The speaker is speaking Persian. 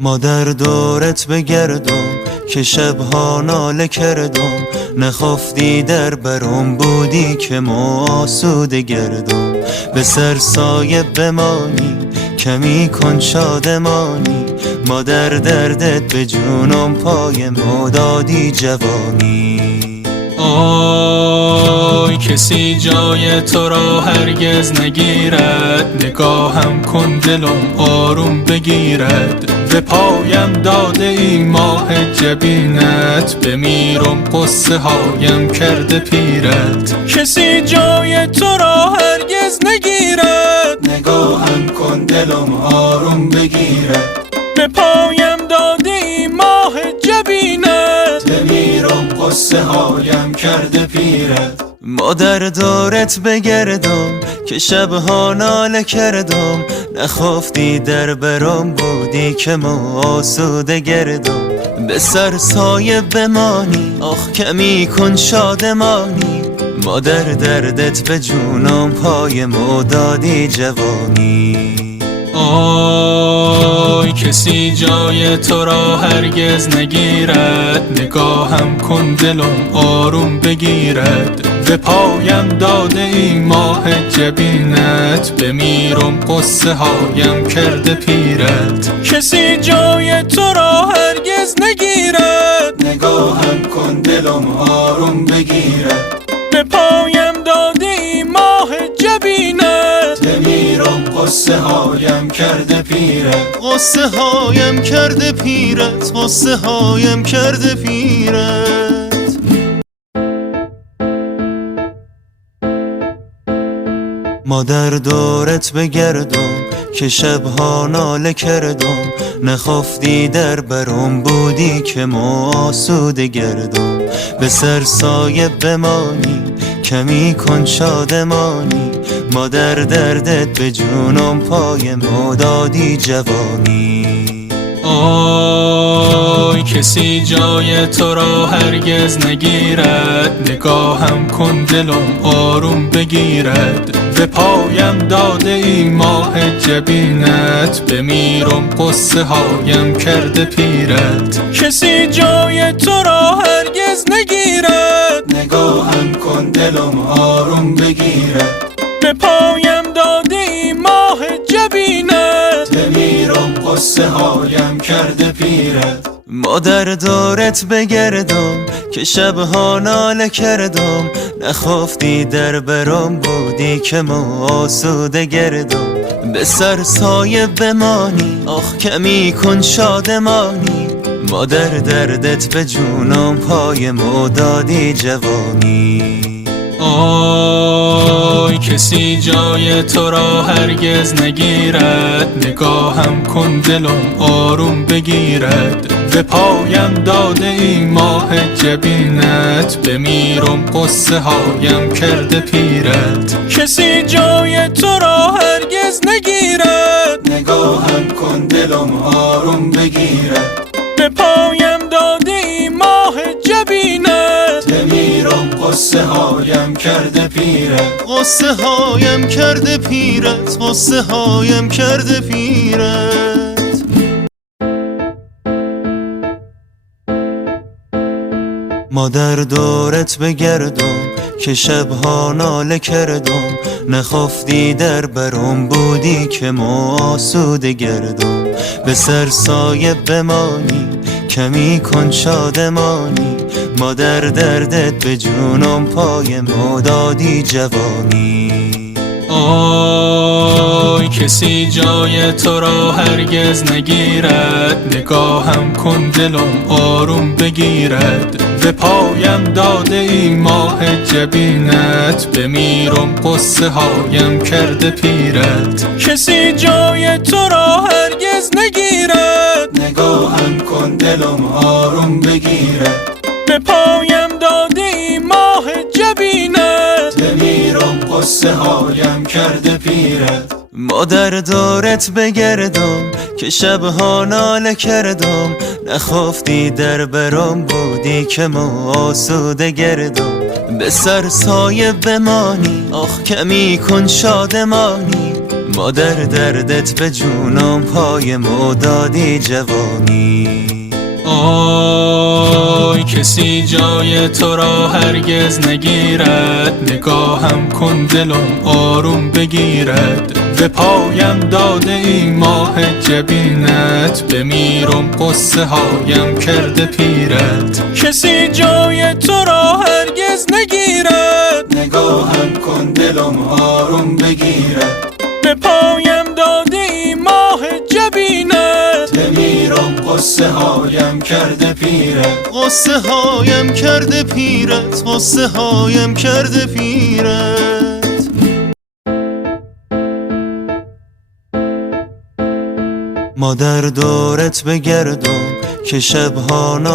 ما در دورت بگردم که شبها ناله کردم، نخفتی در برم بودی که ما آسوده گردم. به سر سایه بمانی کمی کن شادمانی، ما در دردت به جونم پای ما دادی جوانی. آی کسی جای تو را هرگز نگیرد، نگاهم کن دلم آروم بگیرد. به پایم داده ای ماه جبینت، بمیرم قصه هایم کرده پیرت. کسی جای تو را هرگز نگیرد، نگاهم کن دلم آروم بگیرد. به پایم داده ای ماه جبینت، بمیرم قصه هایم کرده پیرت. ما در دورت بگردم که شبها ناله کردم، نخفتی در برم بودی که ما آسوده گردم. به سر سایه بمانی آخ کمی کن شادمانی، ما در دردت به جونم پای ما دادی جوانی. آی کسی جای تو را هرگز نگیرد، نگاهم کن دلم آروم بگیرد. به پایم داده ای ماه جبینت، بمیرم قصه هایم کرده پیرت. کسی جای تو را هرگز نگیرد، نگاهم کن دلم آروم بگیرد. به پایم داده ای ماه جبینت، بمیرم قصه هایم کرده پیرت. قصه هایم کرده پیرت، قصه هایم کرده پیرت. ما در دورت بگردم که شبها ناله کردم، نخفتی در برم بودی که ما آسوده گردم. به سر سایه بمانی کمی کن شادمانی، ما در دردت به جونم پای ما دادی جوانی. آی کسی جای تو را هرگز نگیرد، نگاهم کن دلم آروم بگیرد. به پایم داده ای ماه جبینت، بمیرم قصه هایم کرده پیرت. کسی جای تو را هرگز نگیرد، نگاهم کن دلم آروم بگیرد. به پایم داده ای ماه جبینت، بمیرم قصه هایم کرده پیرت. ما در دورت بگردم که شبها ناله کردم، نخفتی در برم بودی که ما آسوده گردم. به سر سایه بمانی آخ کمی کن شادمانی، ما در دردت به جونم پای ما دادی جوانی. آی کسی جای تو را هرگز نگیرد، نگاهم کن دلم آروم بگیرد. به پایم داده ای ماه جبینت، بمیرم قصه هایم کرده پیرت. کسی جای تو را هرگز نگیرد، نگاهم کن دلم آروم بگیرد. به پایم داده ای ماه جبینت، بمیرم قصه هایم کرده پیرت. قصه هایم کرده پیرت، قصه هایم کرده پیرت. ما در دورت بگردم که شبها ناله کردم، نخفتی در برم بودی که ما آسوده گردم. به سر سایه بمانی کمی کن شادمانی، ما در دردت به جونم پای ما دادی جوانی. آی کسی جای تو را هرگز نگیرد، نگاهم کن دلم آروم بگیرد. به پایم داده ای ماه جبینت، بمیرم قصه هایم کرده پیرت. کسی جای تو را هرگز نگیرد، نگاهم کن دلم آروم بگیرد. به پایم داده ای ماه جبینت، بمیرم قصه هایم کرده پیرت. ما در دورت بگردم که شبها ناله کردم، نخفتی در برم بودی که ما آسوده گردم. به سر سایه بمانی آخ کمی کن شادمانی، مادر دردت به جونم پای مدادی جوانی آی کسی جای تو را هرگز نگیرد نگاهم کن دلم آروم بگیرد به پایم داده ای ماه جبینت بمیرم قصه هایم کرده پیرت کسی جای تو را هرگز نگیرد نگاهم کن دلم آروم بگیرد به پایم داده ای ماه جبینت بمیرم قصه هایم کرده پیرت قصه هایم کرده پیرت قصه هایم کرده پیرت مادر دورت بگردم که شبها